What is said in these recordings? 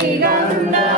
네가 아름다.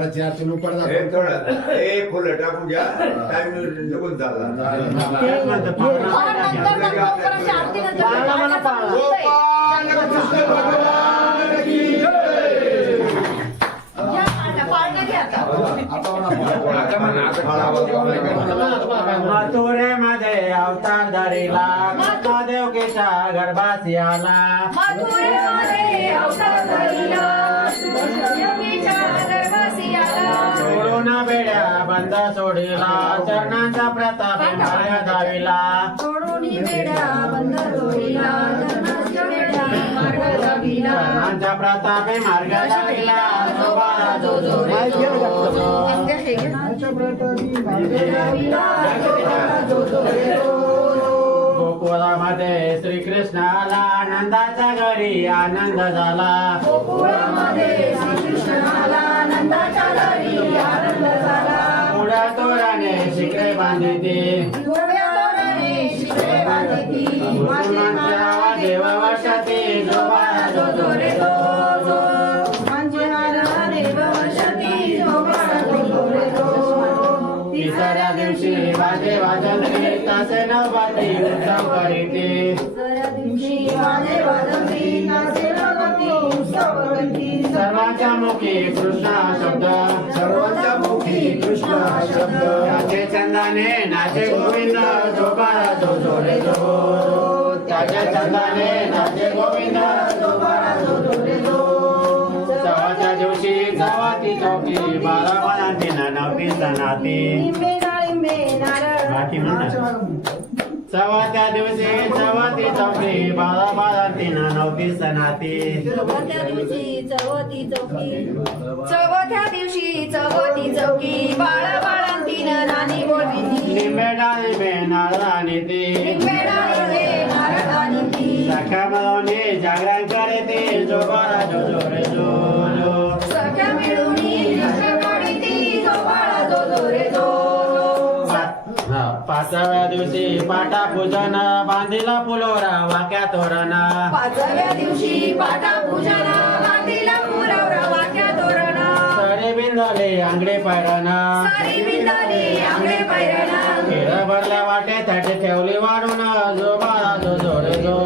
परत चार किलो पडला हे थोडं हे फुलं टाकून घ्या टाइम निघून चालला तेच म्हणतो, पाळणा और नंतर मग लवकरच आरती नंतर सोडून बेड्या बंद सोडिला चरणांचा प्रताप मार्ग धाविला सोडूनी बेड्या बंद जोडीला धर्माच्या बेड्या मार्ग दाविला चरणांचा प्रतापे मार्ग धाविला जोबारा जो जो रे जो जो. गोकुळामध्ये श्रीकृष्ण आला आनंदाचा घरी आनंद झाला. गोकुळामध्ये बांधिते गोव्या तोरणे शिखरे बांधिती मुसलमानच्या देव वर्षाती जो बारा जो जो रे जो जो मंजुनारा देव वशती जो बाळा जो जो रे जो. तिसऱ्या दिवशी वाजे वाजवते तसे नवबाती उत्सव करीते. तिसऱ्या दिवशी वाजे वाजवती नाचे नवती उत्सव करती. सर्वांच्या मुखी कृष्ण शब्द. सर्वांच्या कृष्ण शब्द त्याचे चंदाने नाचे गोविंद जो बारा जो जो रे जो त्याच्या चंदाने नाचे गोविंद जो बारा जो जो रे जो. चव्हाच्या दिवशी चव्हाती चौकी बारा म्हणा चव्हात्या दिवशी चव्हाती चौकी बारा बारांची नवती सणाती. चौथ्या दिवशी चवती चौकी चौथ्या दिवशी चौथी चौकी बाळ बाळंतीन नानी बोलविती लिंबे डाळिंबे नारळ आणि ती बेडाळे नारळ आणि ती सखा मरोने जागरण करते जो बारा जो जो रे जो पाचव्या दिवशी पाटा पूजन बांधिला फुलोरा वाक्या तोरण. पाचव्या दिवशी पाटा पूजन बांधिला पुरवरा वाक्या तोरण. सरे बिंदले आंगडे पायरण. सारी बिंदाली आंगडे पैरण भरल्या वाटे ताटे ठेवली वाढून. जो बारा जो जो रे जो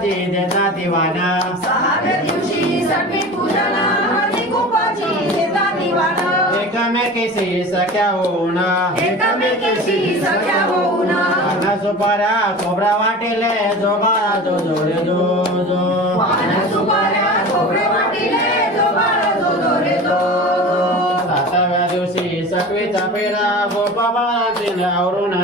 देता दिवाना. सहाव्या दिवशी सटवी पूजन हळदी कुंकवाची देता दिवाण एकमेकीशी सख्या होऊन. एकमेकीशी सख्या होऊन. पाना सुपाऱ्या खोबरा वाटेले जो बाळा जो जोडे जो जो. पान सुपाऱ्या खोबरे वाटिले जो बाळ जो जो. रे जो सातव्या दिवशी सकवीचा पेरा गोपा बाळातील आवरून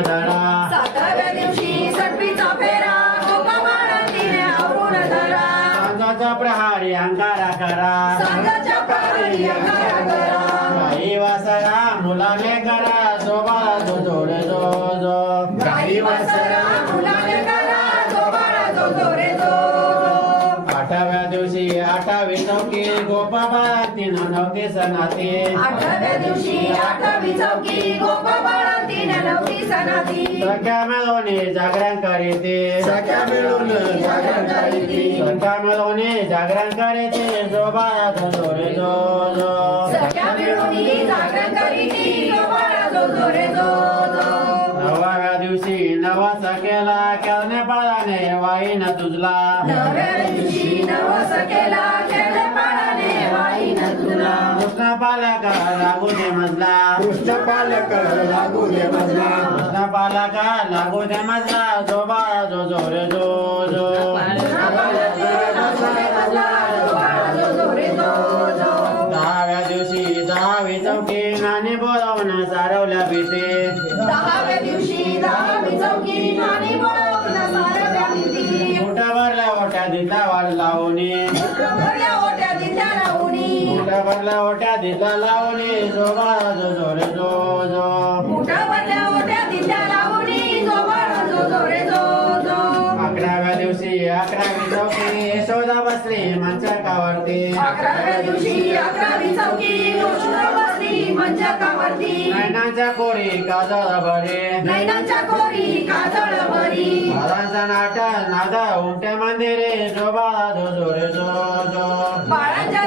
భయంకరకర ఈ వసన ములమే కర శోభ తోడదో चौकी गोपा बाळातील नवती सणाती आठव्या दिवशी आठवी चौकी गोपा बाळातीने नवती सणाती सख्या मिळवणे जागरण करीते. सख्या मिळून जागरण करीती. सख्या मिळवणे जागरण करीते. जो बाळा जो जो सख्या मिळून जागरण करीती. जो बाळा जो जो रे जो नवव्या दिवशी नवा सखेला केळणे पाळाने वाईन तुझला. नव्या दिवशी नवस केला दे मजला कृष्ण पालक लागू दे मजला कृष्ण पालका लागू दे मजला जो बाळा जो जो रे जो जो. मोठा भरला ओट्या दिला लावणी जो बाळा जो जो रे जो जो. मोठ्या भरल्या ओट्या दिल्या लावणी जो बाळा जो जो रे जो जो. अकराव्या दिवशी अकरावी चौकी यशोदा बसली मंचकावरती अकराव्या दिवशी अकरावी चौकी कृष्ण बसली मंचकावरती नैनाच्या कोरी काजळ भरे. नैनाच्या कोरी काजळ भरी. बाळाचा नाटक नादा उमटे मंदिरे जो बाळा जो जो रे जो जो. बाळाच्या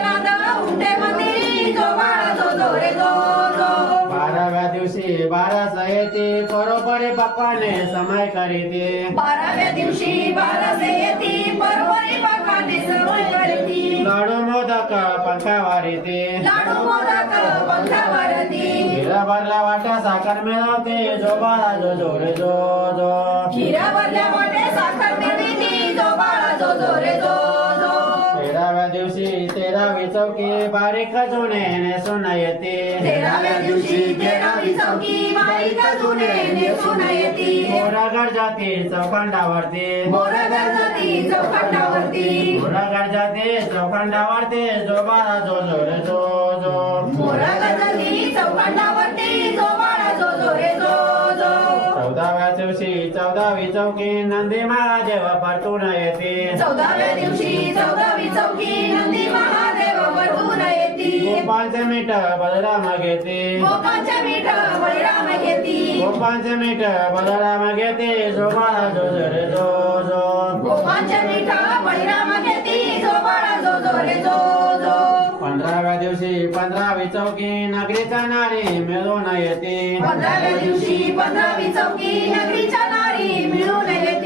बारा सयेती परोपरी पक्वाने समय करीते. बाराव्या दिवशी बारासे येती परवरी बापाने सवय करती. लाडू मोदक पंखावर येते लाडू मोदक पंखावरती हिरा भरला वाटा साखर मिळवते जो बाळा जो जो रे जो जो हिरा भरल्या मोठे साखर मिळती जो बाळा जो जो रे जो चौकी बारीक जुने नेसून येते तेराव्या दिवशी तेरावी चौकी बाईका जुने नेसून येती मोरागड जाती चौखंडावरती. मोरगरजती चौखंडावरती. मोरागड जाते चौखंडावरती जो बाळा जो जो रे जो जो. मोरगरजती चौखंडावरती जो बाळा जो जो रे जो जो. चौदाव्या दिवशी चौदावी चौकी नंदी महादेव परतून येते. चौदाव्या दिवशी चौदावी चौकी नंदी परतून गोपांचे मीठ बलराम घेते. गोपांचे मीठ बळीराम घेती. गोपांचे मीठ बलराम घेते. जो बाळा जो जो रे जो जो. गोपांचे मीठ बळीराम घेती. जो बाळा जो जो रे जो जो. पंधराव्या दिवशी पंधरावी चौकी नगरीचा नारी मिळून येते. पंधराव्या दिवशी पंधरावी चौकी नगरीच्या नारी मिळून येती.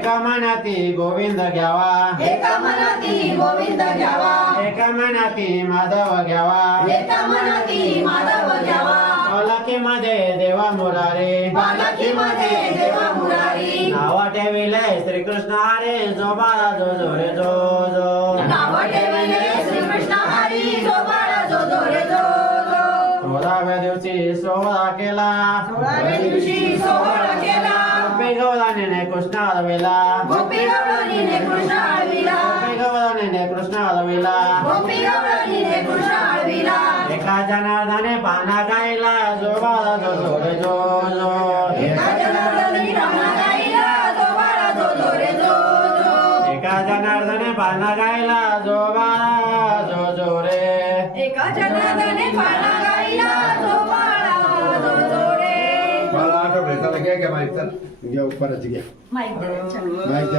एका मनाती गोविंद घ्यावा. एका मनाती गोविंद घ्यावा. एका मनाती माधव घ्यावा. एका मनाती माधव घ्यावा. मध्ये देवा मुरारे. पालखीमध्ये देवा मुरारी. नावा ठेविले श्रीकृष्ण हरे जो बाळा जो जो रे जो जो. नाव ठेवले श्रीकृष्ण हरी जो बाळा जो जो रे जो जो. सोळाव्या दिवशी सोहळा केला. सोळाव्या दिवशी सोहळा केला गोपी गवळाने कृष्ण हरविला गोपी गवळणीने कृष्ण आळविला गोपी गवळाने कृष्ण हरविला गोपी गवळणीने कृष्ण आळविला एका जनार्दने पाना गायला जो बाळा जो जो रे जो जो एका जनार्दनी रामा गाईला जो बाळा जो जो रे जो जो एका जनार्दने पाना गायला घ्या घ्या. माहिती.